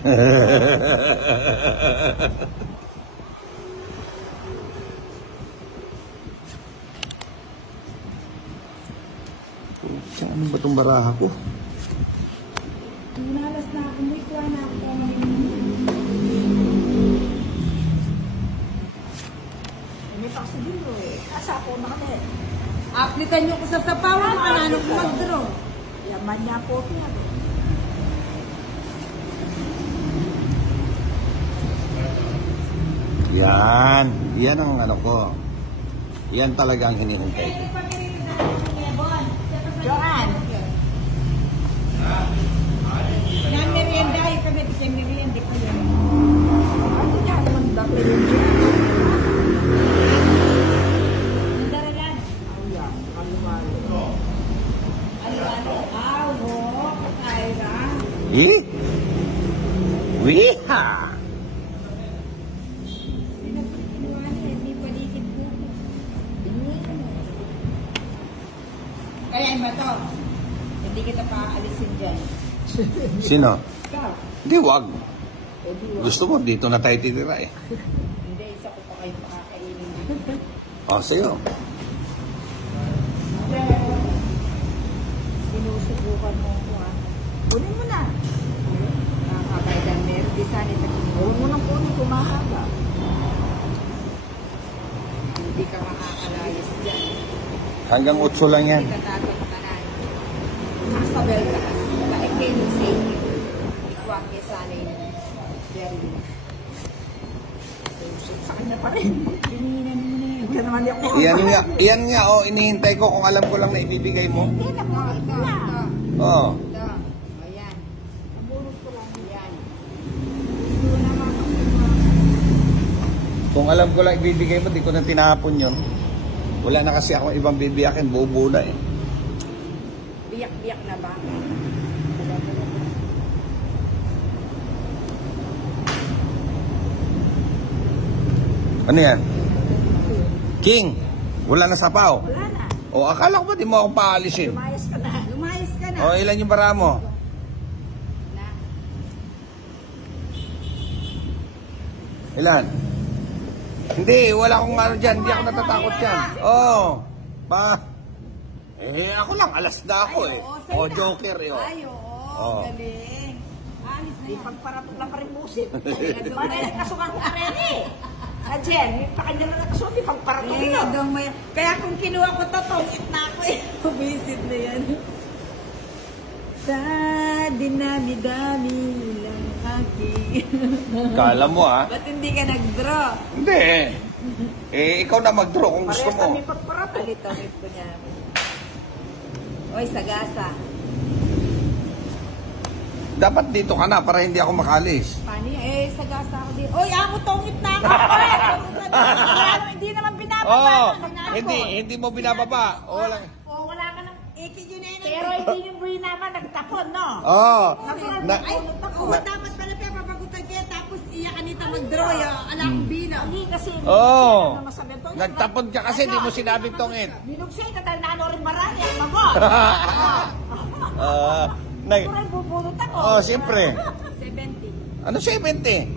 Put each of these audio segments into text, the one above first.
Ano ba itong baraha ko? Nalas na ako, may kuha na ako. May paksa dito eh. Asa ako na kami. Aplikan nyo ko sa sapawan, ano ko mag-draw. Yaman niya po siya. Yan. Yan ang ano ko. Yan talaga ang hinihintay ko. Joan. Yan merienda, kami di siya merienda ko yan. Ano niya naman dapat yun dyan? Ang daralan. Oh yan, kaluwalo. Ano? Awo, Kyra. Wiha! Hindi paligid po. Kaya ba to? Hindi kita paalisin dyan. Sino? Ikaw. Hindi, wag. Gusto mo, dito na tayo titira eh. Hindi, isa ko pa kayo pakakainin. O, sa'yo. Sinusubukan mo ko ha. Kunin mo na. Nakakabay ng meron. Di sana ito. Huwag mo nang kunin, kumahaba. Hindi ka makakalayas dyan. Hanggang 8 lang yan. Hindi ka tatantanan. Nakasabel ka. Like kayo yung same. Ikuha kaya sana yun. Very good. Sa kanya pa rin. Pinihinan mo na yun. Kaya naman ako. Yan nga, oh, inihintay ko kung alam ko lang na ibibigay mo. Hindi na po. Ito. Oo. Ito. Ayan. Naburot ko lang. Ayan. Kung alam ko lang ibibigay mo, di ko na tinapon yun. Wala na kasi akong ibang bibiyakin, buo-buo na eh. Biyak-biyak na ba? Ano yan? King, wala na sapaw. Wala na. O, akala ko ba di mo akong paalisin? Lumayas ka na. Lumayas ka na. O, ilan yung bara mo? Na. Ilan? Hindi, wala akong ano dyan. Hindi ako natatakot dyan. Oo. Ako lang, alas na ako eh. O, joker eh. Ay, oo. Galing. Alis na yan. Ipagparatot lang pa rin busit. Paano yung kasukan ko ka rin eh? Jen, may pakanya na nakasuot, ipagparatot lang. Kaya kung kinuha ko to, tongit na ako eh. Bumisit na yan. Sa dinami-dami lang aking. Kala mo ah. Ba't hindi ka nag-draw? Hindi. Ikaw na mag-draw kung gusto mo. Parehas kami pagparatot. Palit ko niya. Oy, sagasa. Dapat dito ka na para hindi ako makalis. Paano yan? Sagasa ako din. Oy, ako tongit na ako. Hindi naman binababa. Hindi mo binababa. Wala ka nang ikiginenan. Pero hindi yung buhay naman nagtapon, no? Oo. Ay, dapat pala papagutan kaya tapos iyak kanita mag-draw. Alam kong bilang. Hindi kasi. Nagtapon ka kasi hindi mo sinabing tongit. Binugsay ka dahil naano rin marami ang magot. Bubulot ako. Oo, siyempre. 70. Ano 70?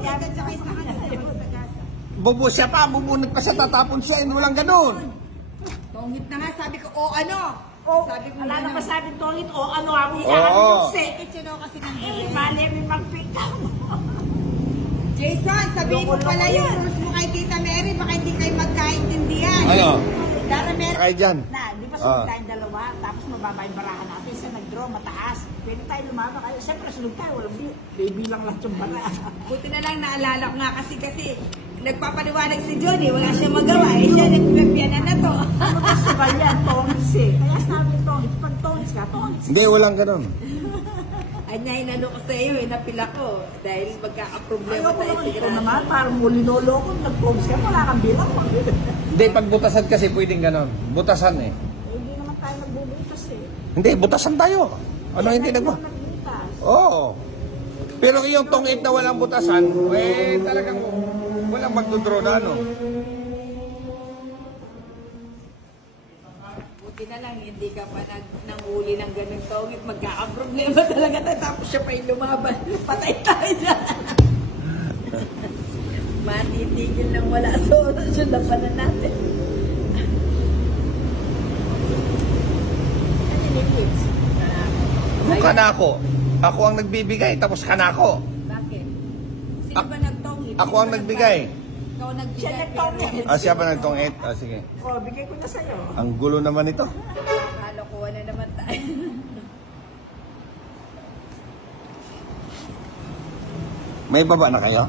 Yagan siya kayo sa kanya. Bubu siya pa, bubunot pa siya, tatapon siya, walang ganun. Tongit na nga, sabi ko, ano? Sabi ko, wala na pa sabi tongit, ano ako? Oo. Kitchino kasi ng mali, may magpika mo. Jason, sabihin mo pala yung rules mo kay Tita Mary, baka hindi kayo magkaintindihan. Ano? Dara Mary. Kaya dyan. Di ba sunod tayong dalawa, tapos mababa yung barahan natin, isa nag-draw, mataas. Pwede tayo lumaba kayo. Siyempre, sunod tayo, walang baby lang lahat yung barahan. Buti na lang naalala ko nga kasi nagpapaliwanag si Johnny, wala siya magawa. Siya nagpapyanan na to. Ano ba sa yan? Tongits eh. Kaya sabi tongits, pag tongits ka, tongits. Hindi, walang ganun. Anya, inano ko sa iyo, napila ko. Dahil magkakaproblema tayo sa Ito naman, parang mulinolo ko, nag-tongits ka, wala kang bilang. Hindi, pag butasan kasi pwedeng ganun. Butasan eh. Hindi naman tayo nagbubutas eh. Hindi, butasan tayo. Ano hindi nagbutas? Oo. Pero yung tongit na walang butasan, talagang walang magdodraw na ano. Buti Buti na lang, hindi ka pa nanguli ng ganun tongit. Magkakaproblema talaga tayo. Tapos siya pa yung lumaban. Patay tayo dyan. Matitigil lang wala. So, sundapan na natin. Ano yung lips? Yung kanako. Ako ang nagbibigay, tapos kanako. Bakit? Sino ba nagtongit? Ako ang nagbigay. Ikaw nagbigay. Siya nagtongit. Siya ba nagtongit? Sige. O, bigay ko na sa'yo. Ang gulo naman ito. Kalokohan na naman tayo. May baba na kayo?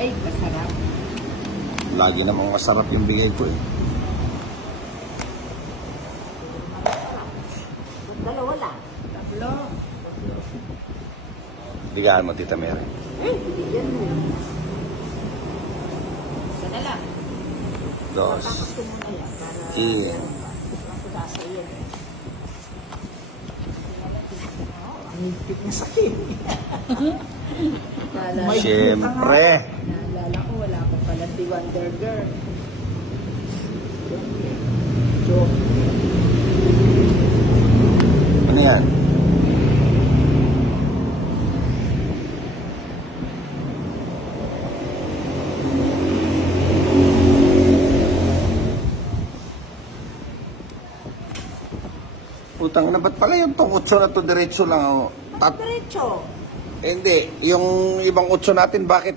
Ay, masarap. Lagi namang masarap yung bigay ko eh. Dalawa lang. Tablo. Bigaan mo, Tita Mary. Bigyan mo. Isa na lang. Dos. Tapos ko muna yan. Para Iya. mapudasa yan. Ang higpit na sakit. Naalala, Siyempre. naalala ko, wala ko pala si Wonder Girl. Ano yan? Utang na, ba't pala yung tong 8 na to diretso lang? Oh. Diretso. Hindi, yung ibang 8 natin, bakit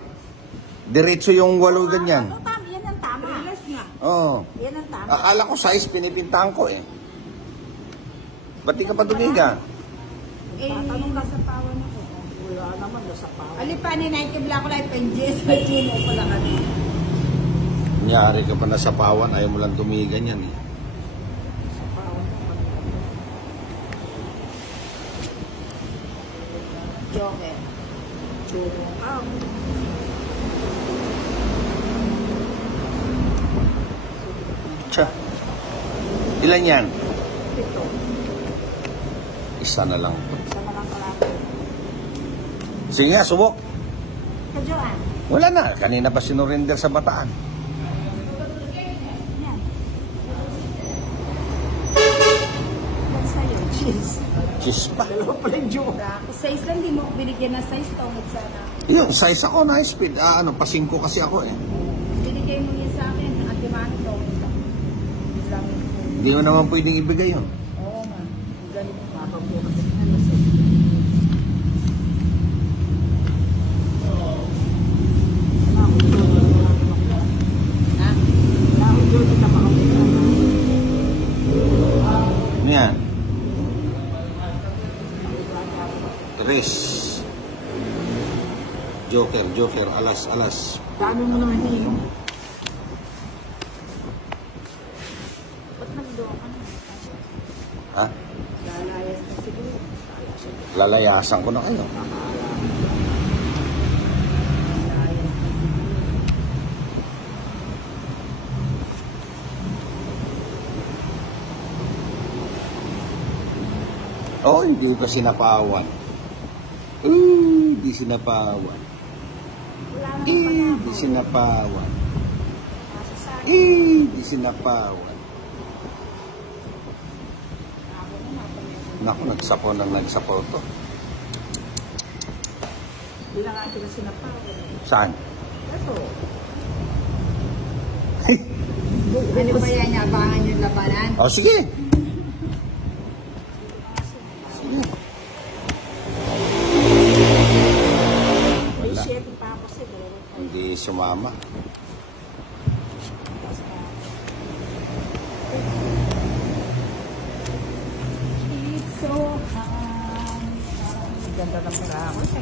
diretso yung 8 ganyan? Ano tama? Yan ang tama. Relax nga. Oo. Yan ang tama. Akala ko size pinipintahan ko eh. Ba't di ka pa dumiga? Tatanong ka sa pawan ako. Wala naman na sa pawan. Alipanin na yung Black Light Penjes. May chino ko lang ano. Kunyari ka pa na sa pawan, ayaw mo lang dumiga niyan eh. Sa pawan naman. Joker. Churong ka. Tsa. Ilan yan? Ito. Isa na lang. Isa na lang kalaki. Sige nga, subok. Kajoan. Wala na. Kanina pa sinurinder sa bataan. Yan. Yan sa'yo. Cheese. Cheese pa. Dalawa pala yung joke. Size lang, di mo binigyan ng size tongit sana. Yung size ako na speed. Pa-5 kasi ako eh. Binigay mo yun sa akin, Ate Mano tongit lang. Islamin ko. Hindi mo naman pwedeng ibigay yun. Oo nga. Galing mo. Mapabukas na ano sa'yo. Ha? Ano yan? Tres. Joker, Joker. Alas, alas. Dami mo naman yung. Ba't nagdoon ka na? Ha? Lalayas na siguro. Lalayasan ko na kayo. Lalayas na siguro. Oh, hindi pa sinapawan. Hindi sinapawan. Wala naman pala Hindi ako. sinapawan. Nasa sa akin. Hindi sinapawan. Ako na natin. Naku, nagsapaw ng nagsapaw to. Bilang atin na sinapawan. Saan? Ito. Ano ba yan? Abangan yung labanan? Oh, sige. Sige. May Wala. 7 pa ako siguro. Hindi sumama. It's so high. Ganda ng pera ako sa